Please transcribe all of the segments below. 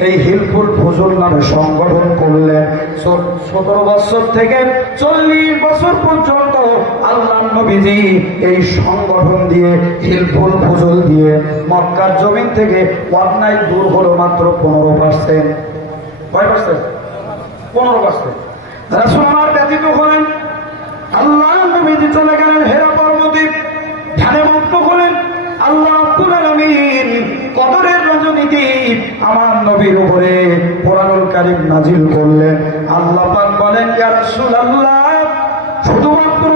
এই হিলফুল ফজল সংগঠন দিয়ে, হিলফুল দিয়ে মক্কার জমিন থেকে অন্যায় দূর হলো মাত্র পনেরো পার্সেন্ট কয় পার্সেন্ট পনেরো পার্সেন্ট ব্যতীত হলেন চলে গেলেন হেরা পর্বতে ধ্যানে মুক্ত হলেন। আল্লাহ আব্দুল কদরের রজনীতি আমার নবীর উপরে কোরআনুল কারিম নাজিল করলেন। আল্লাহ বলেন শুধুমাত্র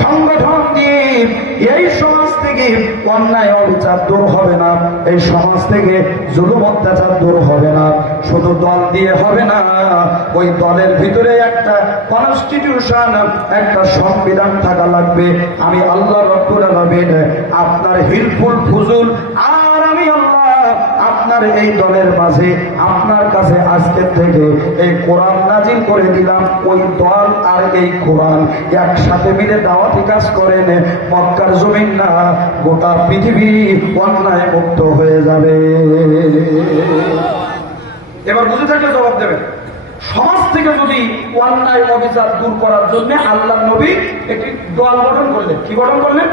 সংগঠন দিয়ে এই সমাজ থেকে অন্যায় অবিচার দূর হবে না। এই সমাজ থেকে জুলুম, অত্যাচার দূর হবে না। শুধু দল দিয়ে হবে না, ওই দলের ভিতরে একটা কনস্টিটিউশন একটা সংবিধান থাকা লাগবে। আমি আল্লাহ রব্বুল আলমিন আপনার হিলফুল ফুজুল আর আপনার এই দলের মাঝে আপনার কাছে আজকে থেকে এই কোরআন নাজিল করে দিলাম। ওই দল আর এই কোরআন একসাথে মিলে দাওয়াতি কাজ করেন। মক্কার জমিন না, গোটা পৃথিবী অন্যায় মুক্ত হয়ে যাবে। এবার বুঝে থাকলে জবাব দেবেন। সমাজ থেকে যদি অন্যায় অবিচার দূর করার জন্য আল্লাহ নবী একটি দল গঠন করলেন। কি গঠন করলেন?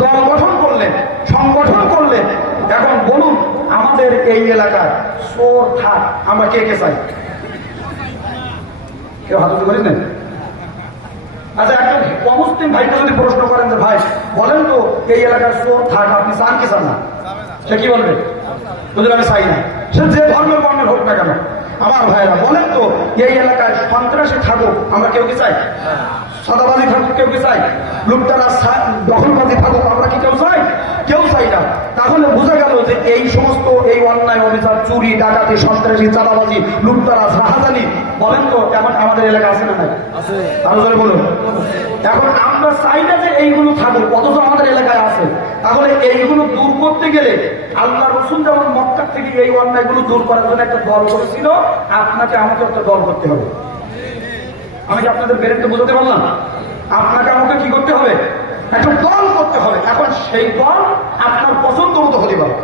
দল গঠন করলেন, সংগঠন করলেন। এখন বলুন, আমাদের এই এলাকার চোর থাক আমরা কে কে চাই? কেউ হাত উঁচু করিস না আচ্ছা একজন অমুসলিম ভাইকে যদি প্রশ্ন করেন যে, ভাই, বলেন তো, এই এলাকার চোর থাক আপনি চান কি চান না? সে কি বলবে? যদি আমি চাই না। সে যে ধর্মের বর্ণের হোক না কেন, আমার ভাইরা বলেন তো, এই এলাকায় সন্ত্রাসী থাকুক, আমরা কেউ কি চাই? সাদাবাজি থাকুক, কেউ কি চাই? লুটতারা, সা- দখলবাজি থাকুক, আমরা কি কেউ চাই? কেউ চাই না। তাহলে বোঝা গেল যে এই সমস্ত এই অন্যায় অভিযান চুরি ডাকাতি সন্ত্রাসী চাঁদাবাজি লুটতারা রাহাজানি বলেন তো এমন আমাদের এলাকা আছে না আরও জোরে বলুন। এখন আমরা চাই না যে এইগুলো থাকুক অথচ আমাদের এলাকায় আছে। তাহলে এইগুলো দূর করতে গেলে আল্লাহ রসুল যেমন মক্কার থেকে এই অন্যায়গুলো দূর করার জন্য একটা দল করেছিল আপনাকে আমাকে একটা দল করতে হবে। আমি কি আপনাদের বেরেন্টে বোঝাতে পারলাম? আপনাকে আমাকে কি করতে হবে? একটা দল করতে হবে। এখন সেই দল আপনার পছন্দ মতো হতে পারে।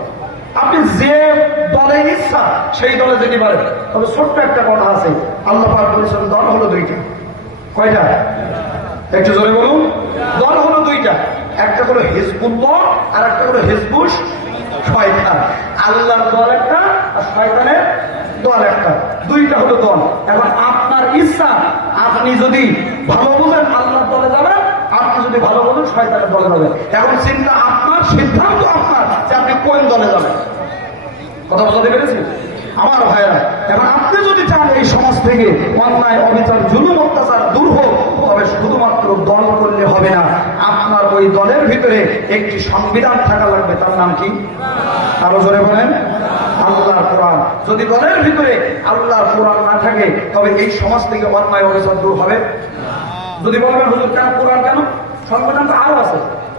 আপনি যে দলে ইচ্ছা, সেই দলে যেতে পারেন তবে ছোট্ট একটা কথা আছে। আল্লাহ পাক বলেছেন, দল হলো দুইটা। কয়টা? একটু জোরে বলুন। দল হলো দুইটা। একটা হলো হিজবুল্লাহ, আর একটা হলো হিজবুস শয়তান। আল্লাহর দল একটা আর শয়তানের দল একটা। দুইটা হলো দল। এখন আপনার ইচ্ছা, আপনি যদি ভালো বুঝেন, আল্লাহর দলে যাবেন। যদি ভালো বলেন, শয়তানের দলে যাবেন এখন চিন্তা আপনার, সিদ্ধান্ত আপনার যে আপনি কোন দলে যাবেন। কথা বলতে পেরেছি আমার ভাইরা এখন আপনি যদি চান এই সমাজ থেকে অন্যায়, অবিচার, জুলুম, অত্যাচার দূর হোক, তবে শুধুমাত্র দল করলে হবে না। আপনার ওই দলের ভিতরে একটি সংবিধান থাকা লাগবে। তার নাম কি? আরও জোরে বলেন। আল্লাহর কোরআন। যদি দলের ভিতরে আল্লাহর কোরআন না থাকে, তবে এই সমাজ থেকে অন্যায়, অবিচার দূর হবে। যদি বলবেন, হুজুর, কেন কোরআন কেন? সংবিধান তো আরও আছে।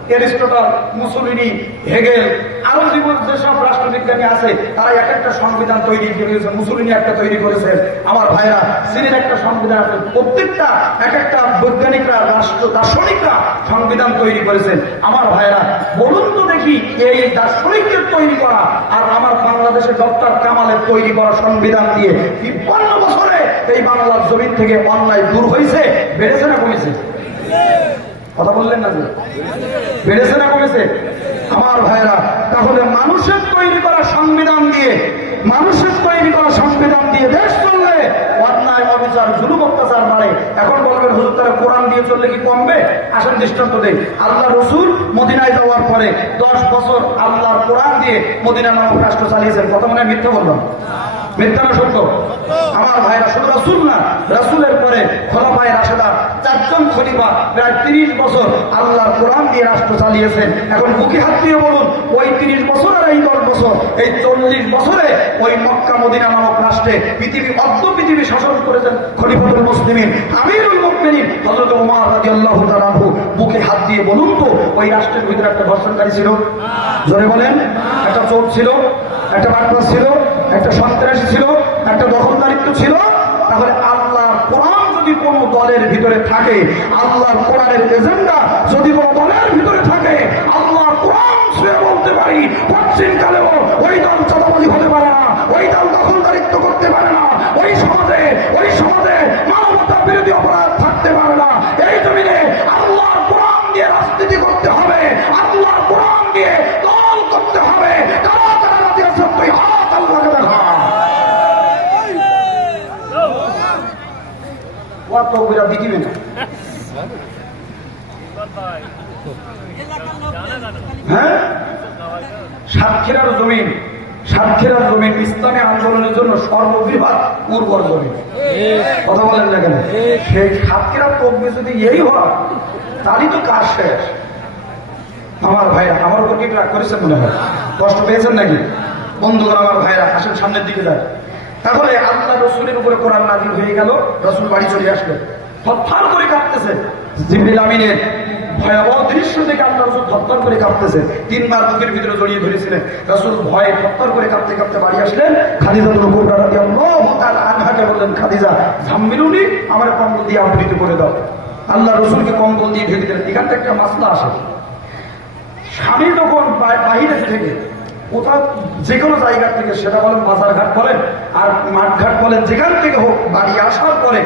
অ্যারিস্টটল মুসলিনি, হেগেল, আরও জীবন যেসব রাষ্ট্রবিজ্ঞানী আছে তারা এক একটা সংবিধান তৈরি করেছে, মুসলিনি একটা তৈরি করেছে। আমার ভাইরা চীনের একটা সংবিধান আছে। প্রত্যেকটা এক একটা বৈজ্ঞানিকরা, রাষ্ট্র, দার্শনিকরা সংবিধান তৈরি করেছেন আমার ভাইরা, বলুন তো দেখি, এই দার্শনিকদের তৈরি করা আর আমার বাংলাদেশের ডক্টর কামালের তৈরি করা সংবিধান দিয়ে তিপ্পান্ন বছরে এই বাংলার জমিন থেকে অন্যায় দূর হয়েছে, বেড়েছে না কমেছে? কথা বললেন না যে? বেড়েছে না কমেছে? আমার ভাইরা তাহলে মানুষের তৈরি করা সংবিধান দিয়ে, মানুষের তৈরি করা সংবিধান দিয়ে দেশ চললে অন্যায়, অবিচার, জুলুম, অত্যাচার বাড়ে। এখন বলবেন, হুজুর তারা কোরআন দিয়ে চললে কি কমবে? আসেন দৃষ্টান্ত দেই। আল্লাহ রসুল মদিনায় যাওয়ার পরে দশ বছর আল্লাহর কোরআন দিয়ে মদিনা নামক রাষ্ট্র চালিয়েছেন। কথা মনে মিথ্যা বললাম? মিথ্যা না সত্য? আমার ভাইরা শুধু না পরে খোলাফায় চারজন খলিফা, প্রায় তিরিশ বছর আল্লাহর কোরআন দিয়ে রাষ্ট্র চালিয়েছেন। এখন বুকে হাত দিয়ে বলুন, ওই তিরিশ বছর আর এই দশ বছর, এই চল্লিশ বছরে ওই মক্কা মদিনা নামক রাষ্ট্রে পৃথিবী, অর্ধ পৃথিবী শাসন করেছেন খলিফাতুল মুসলিমিন। আমিরুল মুকমিনিন ওমর রাদিয়াল্লাহু তাআলা আনহু। বুকে হাত দিয়ে বলুন তো, ওই রাষ্ট্রের ভিতরে একটা ছিল? জোরে বলেন, একটা চোর ছিল? একটা বাটপাস ছিল, একটা সন্ত্রাসী ছিল, একটা দখলদারিত্ব ছিল। তাহলে আল্লাহ কোরআন যদি কোনো দলের ভিতরে থাকে, আল্লাহর কোরআনের এজেন্ডা যদি কোনো দলের ভিতরে থাকে, আল্লাহর কোরআন ছুঁয়ে বলতে পারি, পশ্চিম কালেও ওই দল চাঁদাবাজি হতে পারে না, ওই দল দখলদারিত্ব করতে পারে না, ওই সমাজে ওই সমাজে মানবতা বিরোধী অপরাধ থাকতে পারে না। এই জমিনে আল্লাহর কোরআন দিয়ে রাজনীতি করতে হবে, আল্লাহর কোরআন দিয়ে দল করতে হবে। কারা কারা রাজি আছেন তুই হাত আল্লাহকে দেখা কত করে দিদিবে না হ্যাঁ সাতক্ষীরার জমিন সাতক্ষীরার জমিন, ইসলামী আন্দোলনের জন্য সর্ববৃহৎ উর্বর জমিন। কথা বলেন না কেন? সেই সাতক্ষীরার তকবে যদি এই হয়, তারই তো কাজ শেষ। আমার ভাইরা, আমার উপর কি রাগ করেছেন মনে হয়? কষ্ট পেয়েছেন নাকি? বন্ধুগণ, আমার ভাইরা, আসেন সামনের দিকে যায় তাহলে আল্লাহ রসুলের উপরে কোরআন নাজিল হয়ে গেল, রসুল বাড়ি চলে আসলো। থরথর করে কাঁপতেছে জিবরিল আমিনের। ভয়াবহ দৃশ্য দেখে আল্লাহ রসুল করে তিনবার বুকের ভিতরে জড়িয়ে ধরেছিলেন। রসুল ভয়ে করে কাঁপতে কাঁপতে বাড়ি আসলেন। খাদিজা তাআলা আনহাকে বললেন, খাদিজা আমার কম্বল দিয়ে আবৃত করে দাও। আল্লাহ রসুলকে কম্বল দিয়ে ঢেকে দিলেন। এখান থেকে একটা মাসলা আসে। স্বামী বাহিরে কোথাও যে কোনো জায়গা থেকে সেটা বলেন, বাজারঘাট বলেন, আর মাঠঘাট বলেন, যেখান থেকে হোক, বাড়ি আসার পরে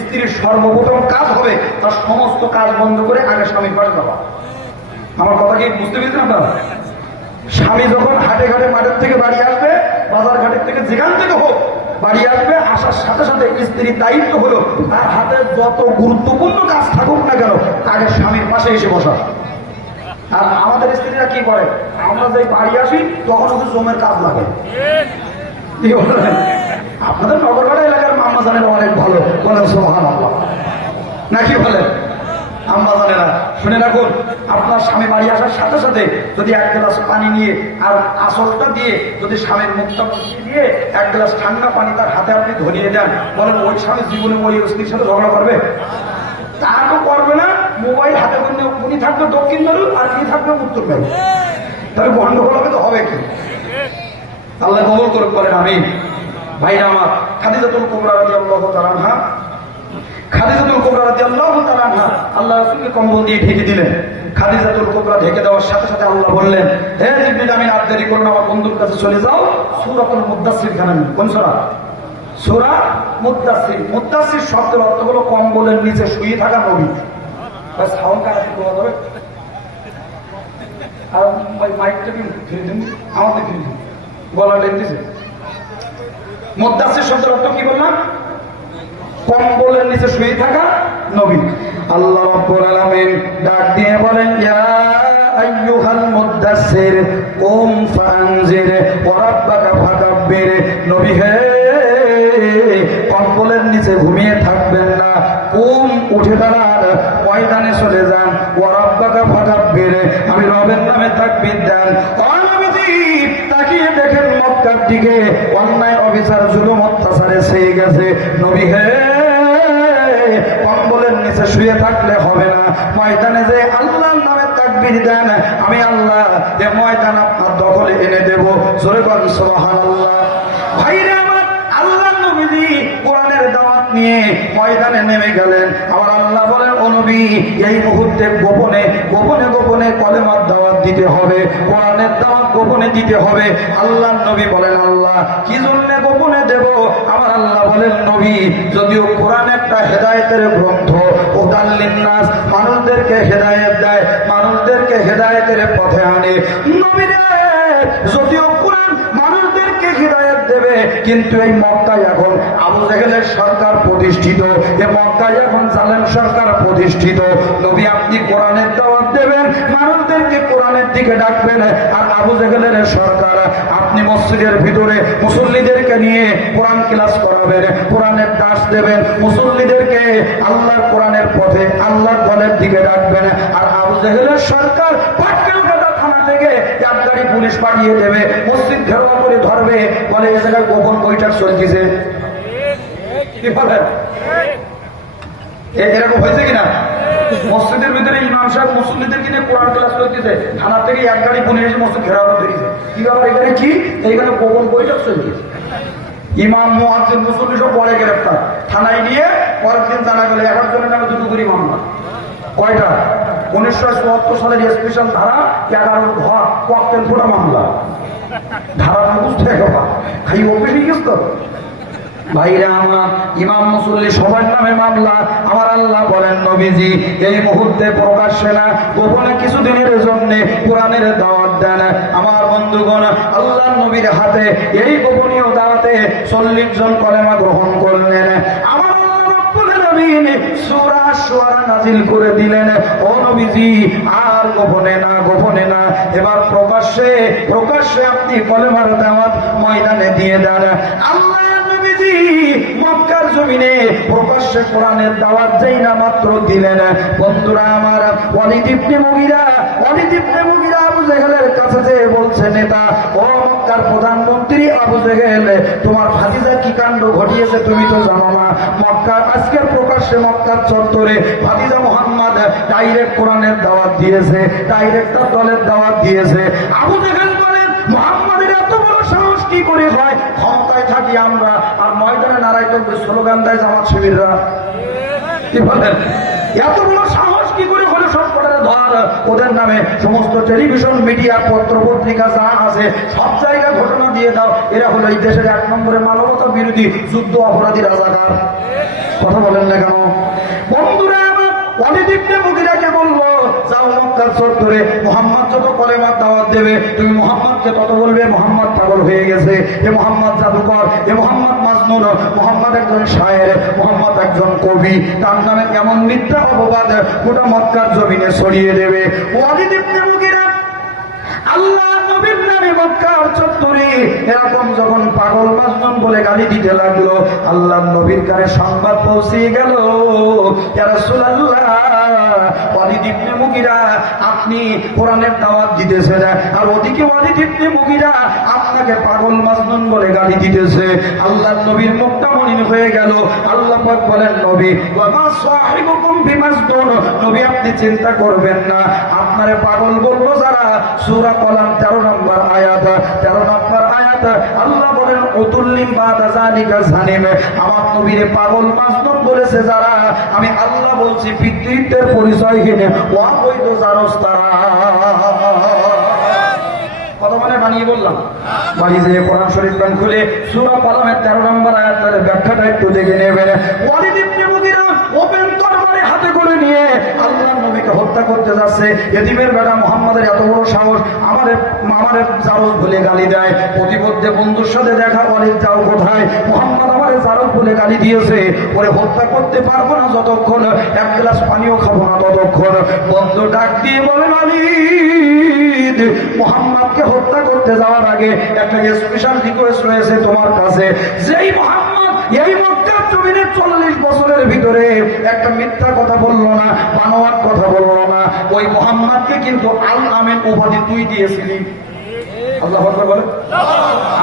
স্ত্রীর সর্বপ্রথম কাজ হবে তার সমস্ত কাজ বন্ধ করে আগে স্বামীর পাশে যাওয়া। আমার কথা কি বুঝতে পেরেছেন আপনারা? স্বামী যখন হাটে ঘাটে মাঠের থেকে বাড়ি আসবে বাজার ঘাটের থেকে যেখান থেকে হোক বাড়ি আসবে, আসার সাথে সাথে স্ত্রীর দায়িত্ব হলো তার হাতে যত গুরুত্বপূর্ণ কাজ থাকুক না কেন, আগে স্বামীর পাশে এসে বসা। আর আমাদের স্ত্রীরা কি করে? আমরা যে বাড়ি আসি, তখন ওদের জমের কাজ লাগে। আপনাদের নগরপাড়া এলাকার মাম্মা জানেন অনেক ভালো। বলেন সোহান নাকি বলেন? আম্মা জানে না শুনে রাখুন, আপনার স্বামী বাড়ি আসার সাথে সাথে যদি এক গ্লাস পানি নিয়ে আর আসলটা দিয়ে যদি স্বামীর মুখটা মুছিয়ে দিয়ে এক গ্লাস ঠান্ডা পানি তার হাতে আপনি ধরিয়ে দেন, বলেন ওই স্বামী জীবনে ওই স্ত্রীর সাথে ঝগড়া করবে? তা তো করবে না। মোবাইল হাতে বন্ধে উনি থাকবে দক্ষিণ মেরু আর কি থাকবে উত্তর মেরু তাহলে গন্ডগোল হবে তো হবে কি? আল্লাহ কবল করে করেন আমি ভাইরা আমার, খাদিজাতুল কুবরা রাদিয়াল্লাহু তাআলা আনহা। খাদিজাতুল কুবরা রাদিয়াল্লাহু তাআলা আনহা, আল্লাহ রাসূলকে কম্বল দিয়ে ঢেকে দিলেন। খাদিজাতুল কুবরা ঢেকে দেওয়ার সাথে সাথে আল্লাহ বললেন, হে জিবরিল আমিন, আর দেরি করুন আমার বন্ধুর কাছে চলে যাও। সূরাতুল মুদ্দাসসির জানেন কোন সূরা? সূরা মুদ্দাসসির মুদ্দাসসির শব্দের অর্থ হলো কম্বলের নিচে শুয়ে থাকা নবী। আর ওই আমাদের গলা শব্দের অর্থ কি বললাম? কম্বলের নিচে শুয়ে থাকা নবী। আল্লাহ রাব্বুল আলামিন ডাক দিয়ে বলেন, ইয়া আইয়ুহাল কুম ফানজির ওয়া রাব্বাকা নবী হে কম্বলের নিচে ঘুমিয়ে থাকবেন না কুম উঠে দাঁড়ান ময়দানে চলে যান। ওয়া রাব্বাকা ফাকাব্বির আমি রবের নামে তাকবীর দেন। অন্যায় সেয়ে গেছে। নবী হে নিচে শুয়ে থাকলে হবে না। ময়দানে যে আল্লাহর দেন, আমি আল্লাহ, এ ময়দান আপনার দখলে এনে দেব। জোরে করেন সুবহানাল্লাহ। ভাইরা আমার আল্লাহ নবীজি কোরআনের দাওয়াত নিয়ে ময়দানে নেমে গেলেন। আমার আল্লাহ বলেন, ও নবী, এই মুহূর্তে গোপনে গোপনে গোপনে কলেমার দাওয়াত দিতে হবে, কোরআনের দাওয়াত গোপনে দিতে হবে। আল্লাহ নবী বলেন, আল্লাহ, কি জন্য গোপনে দেব? আমার আল্লাহ বলেন, নবী, যদিও কোরআন একটা হেদায়েতের গ্রন্থ ও নাস মানুষদেরকে হেদায়েত দেয়, মানুষদেরকে হেদায়েতের পথে আনে। নবীরে যদিও কিন্তু এই মক্কায় এখন আবু জাহেলের সরকার প্রতিষ্ঠিত। এ মক্কায় এখন জালেম সরকার প্রতিষ্ঠিত। নবী আপনি কোরআনের দাওয়াত দেবেন, মানুষদেরকে কোরআনের দিকে ডাকবেন, আর আবু জাহেলের সরকার আপনি মসজিদের ভিতরে মুসল্লিদেরকে নিয়ে কোরআন ক্লাস করাবেন, কোরআনের দাস দেবেন, মুসল্লিদেরকে আল্লাহর কোরআনের পথে, আল্লাহর বলের দিকে ডাকবেন, আর আবু জাহেলের সরকার থানা থেকে এক পুলিশ পাঠিয়ে দেবে, মসজিদ ঘেরোয়া করে ধরবে, বলে এ জায়গায় গোপন বৈঠক চলতেছে। কি বলেন? এরকম হয়েছে কিনা? মসজিদের ভিতরে ইমাম সাহেব মুসল্লিদের কিনে কোরআন ক্লাস করতেছে, থানা থেকে এক গাড়ি পুলিশ এসে মসজিদ ঘেরাও করে দিয়েছে কি ব্যাপার, এখানে কি? এইখানে গোপন বৈঠক চলতেছে। ইমাম, মুয়াজ্জিন, মুসল্লি সব পরে গ্রেফতার থানায় নিয়ে পরের দিন জানা গেলে, এগারো জনের নামে দুটো করে মামলা কয়টা? উনিশশো চুয়াত্তর সালের স্পেশাল ধারা এগারো ঘর ফোটা মামলা? ধারা বুঝতে খাই ভাইরা আমার, ইমাম মুসল্লি সবার নামে মামলা। আমার আল্লাহ বলেন নবীজি, এই মুহূর্তে প্রকাশ্যে না, গোপনে কিছুদিনের জন্য কোরআনের দাওয়াত দেন। আমার বন্ধুগণ আল্লাহ নবীর হাতে এই গোপনীয় দাওয়াতে চল্লিশ জন কলেমা গ্রহণ করলেন। আমার আলামিন নাজিল করে দিলেন। আর গোপনে না গোপনে না। এবার প্রকাশ্যে প্রকাশ্যে আপনি ময়দানে দিয়ে দেন। প্রকাশ্যে কোরআনের দাওয়াত যেই দিলেন। বন্ধুরা আমার ইবনে মুগিরা ইবনে মুগিরা জেহেলের কাছে যে ও মক্কার প্রধানমন্ত্রী আবু জেহেল, তোমার ভাতিজা কি কাণ্ড ঘটিয়েছে তুমি তো জানো না। আজকের প্রকাশ্যে মক্কার চত্বরে ভাতিজা মোহাম্মদ ডাইরেক্ট কোরআনের দাওয়াত দিয়েছে ডাইরেক্ট তার দলের দাওয়াত দিয়েছে। আবু জেহেল বলেন মোহাম্মদের এত বড় সাহস কি করে হয়? ক্ষমতায় থাকি আমরা, আর ময়দানে নারায় করবে স্লোগান দেয় জামাত শিবিররা। কি বলেন? এত বড় সাহস কি করে হলো ধর ওদের নামে সমস্ত টেলিভিশন, মিডিয়া, পত্র, পত্রিকা যা আছে, সব জায়গায় ঘটনা দিয়ে দাও। এরা হলো এই দেশের এক নম্বরে মানবতা বিরোধী যুদ্ধ অপরাধী রাজাকার। কথা বলেন না কেন? বন্ধুরা আমার অলিদিপ্তে মুগিরাকে বলব, যাও মক্কার চত্বরে মোহাম্মদ যত কলেমার দাওয়াত দেবে, তুমি মোহাম্মদকে তত বলবে, মোহাম্মদ পাগল হয়ে গেছে। এ মোহাম্মদ জাদুকর এ মোহাম্মদ মাজনুর মোহাম্মদ একজন শায়ের, মোহাম্মদ একজন কবি, তার নামে কেমন মিথ্যা অপবাদ গোটা মক্কার জমিনে ছড়িয়ে দেবে। আল্লাহ নবীর সংবাদ পৌঁছে গেল মুগিরা, আপনি কোরআনের দাওয়াত দিতেছেন। আর ওদিকে ইবনে মুগিরা আপনাকে পাগল মাজনুন বলে গালি দিতেছে। আল্লাহ নবীর মুখটা মলিন হয়ে গেল। আল্লাহ পাক বলেন, নবী ওয়া সাহিবুকুম বিমাজনুন নবী, আপনি চিন্তা করবেন না। আপনারে পাগল বলব যারা, সূরা কলাম 13 নম্বর আয়াত। 13 নম্বর আয়াত, আল্লাহ বলেন উতুল্লিম বাদা জালিকা জানিম। আমার নবীরে পাগল মাজনুন বলেছে যারা। আমি আল্লাহ বলছি পিতৃত্বের পরিচয়হীন ওয়া বৈধ জারস তারা বানিয়ে বললাম। বাড়ি যে কোরআন শরীফ খুলে সুরা পালামের তেরো নম্বর আয়াতের ব্যাখ্যাটা একটু দেখে নেবেন ওয়ালিদ ইবনে মুগিরা ওপেন তরবারি হাতে করে নিয়ে আল্লাহর নবীকে হত্যা করতে যাচ্ছে এদিবের বেটা মোহাম্মদের এত বড় সাহস, আমাদের আমাদের জারজ বলে গালি দেয়, প্রতিপদে বন্ধুর সাথে দেখা ওয়ালিদ যাও কোথায়? মোহাম্মদ আমাদের জারজ বলে গালি দিয়েছে, ওরে হত্যা করতে পারব না যতক্ষণ, এক গ্লাস পানিও খাব না ততক্ষণ। বন্ধু ডাক দিয়ে বলে মালিক মোহাম্মদকে হত্যা করতে যাওয়ার আগে একটা স্পেশাল রিকোয়েস্ট রয়েছে তোমার কাছে। যেই মোহাম্মদ এই মক্কার চল্লিশ বছরের ভিতরে একটা মিথ্যা কথা বলল না কথা বলল না। ওই মোহাম্মদকে কিন্তু আল উপাধি তুই দিয়েছিলি।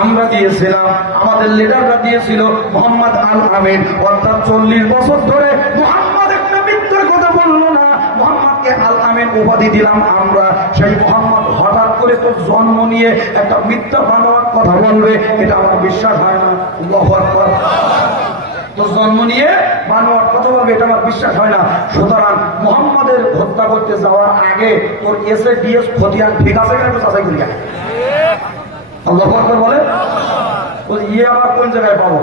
আমরা দিয়েছিলাম, আমাদের লিডাররা দিয়েছিল মোহাম্মদ আল আমিন। অর্থাৎ চল্লিশ বছর ধরে মোহাম্মদ একটা মিথ্যার কথা বলল না, মোহাম্মদকে আল আমিন উপাধি দিলাম আমরা। সেই মোহাম্মদ হঠাৎ করে তোর জন্ম নিয়ে একটা মিথ্যা বানোয়ার কথা বলবে, এটা আমার বিশ্বাস হয় না। জন্ম নিয়ে বানোয়ার কথা বলবে এটা আমার বিশ্বাস হয় না। সুতরাং মোহাম্মদের হত্যা করতে যাওয়ার আগে তোর এসে ডিএস খতিয়ান ঠিক আছে কিনা আল্লাহ বলে? বলে, ইয়ে আবার কোন জায়গায় পাবো?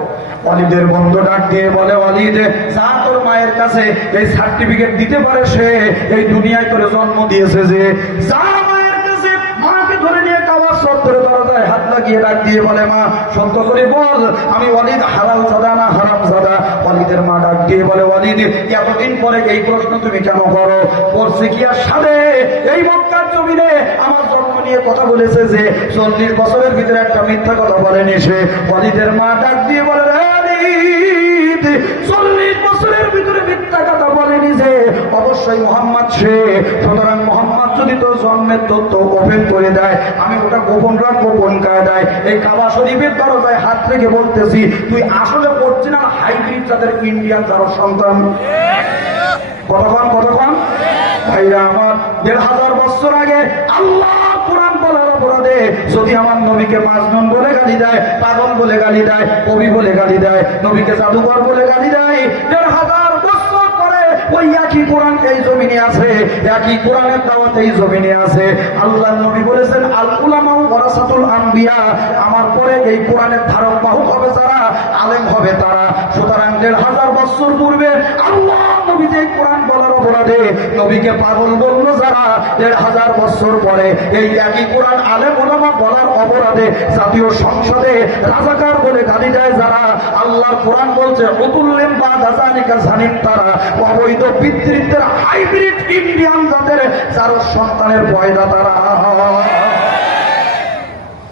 অলিদের বন্ধু ডাক দিয়ে বলে অলিদ যা তোর মায়ের কাছে এই সার্টিফিকেট দিতে পারে সে এই দুনিয়ায় তোরে জন্ম দিয়েছে যে যা সত্তরে দরজায় হাত লাগিয়ে ডাক দিয়ে বলে, মা সত্য করে বল, আমি অলিদ হালাল সাদা না হারাম সাদা? অলিদের মা ডাক দিয়ে বলে অলিদ এতদিন পরে এই প্রশ্ন তুমি কেন করো? করছে কি আর সাথে এই মক্কার জমিনে আমার জন্ম নিয়ে কথা বলেছে যে, চল্লিশ বছরের ভিতরে একটা মিথ্যা কথা বলেনি সে। অলিদের মা ডাক দিয়ে বলে "রে চল্লিশ বছরের ভিতরে মিথ্যা কথা বলেনি যে, অবশ্যই মোহাম্মদ সে। সুতরাং মোহাম্মদ যদি তোর জন্মের তথ্য ওপেন করে দেয়, আমি ওটা গোপন রাখব, কোন কায়দায়? এই কাবা শরীফের দরজায় হাত রেখে বলতেছি, তুই আসলে অরিজিনাল হাইব্রিড যাদের ইন্ডিয়ান যারা সন্তান? কতক্ষণ কতক্ষণ? ভাইরা আমার, দেড় হাজার বছর আগে আল্লাহ কোরআন বলার অপরাধে যদি আমার নবীকে মাজনুন বলে গালি দেয়, পাগল বলে গালি দেয়, কবি বলে গালি দেয়, নবীকে জাদুঘর বলে গালি দেয়, দেড় হাজার ওই একই কোরআন এই জমিনে আছে? একই কোরআনের দাওয়াত এই জমিনে আছে? আল্লাহ নবী বলেছেন, আল উলামাউ ওয়ারাসাতুল আম্বিয়া আমার পরে এই কোরআনের ধারক বাহক হবে যারা আলেম হবে তারা। সুতরাং দেড় হাজার বছর পূর্বে আল্লাহ নবী যে কোরআন বলার অপরাধে নবীকে পাগল বলল যারা, দেড় হাজার বছর পরে এই একই কোরআন আলেম ওলামা বলার অপরাধে জাতীয় সংসদে রাজাকার বলে গালি দেয় যারা আল্লাহ কোরআন বলছে অতুল্লেম বা দাজানিকা জানিন তারা। অবৈধ পিতৃত্বের হাইব্রিড ইন্ডিয়ান জাতের, যার সন্তানের পয়দা তারা।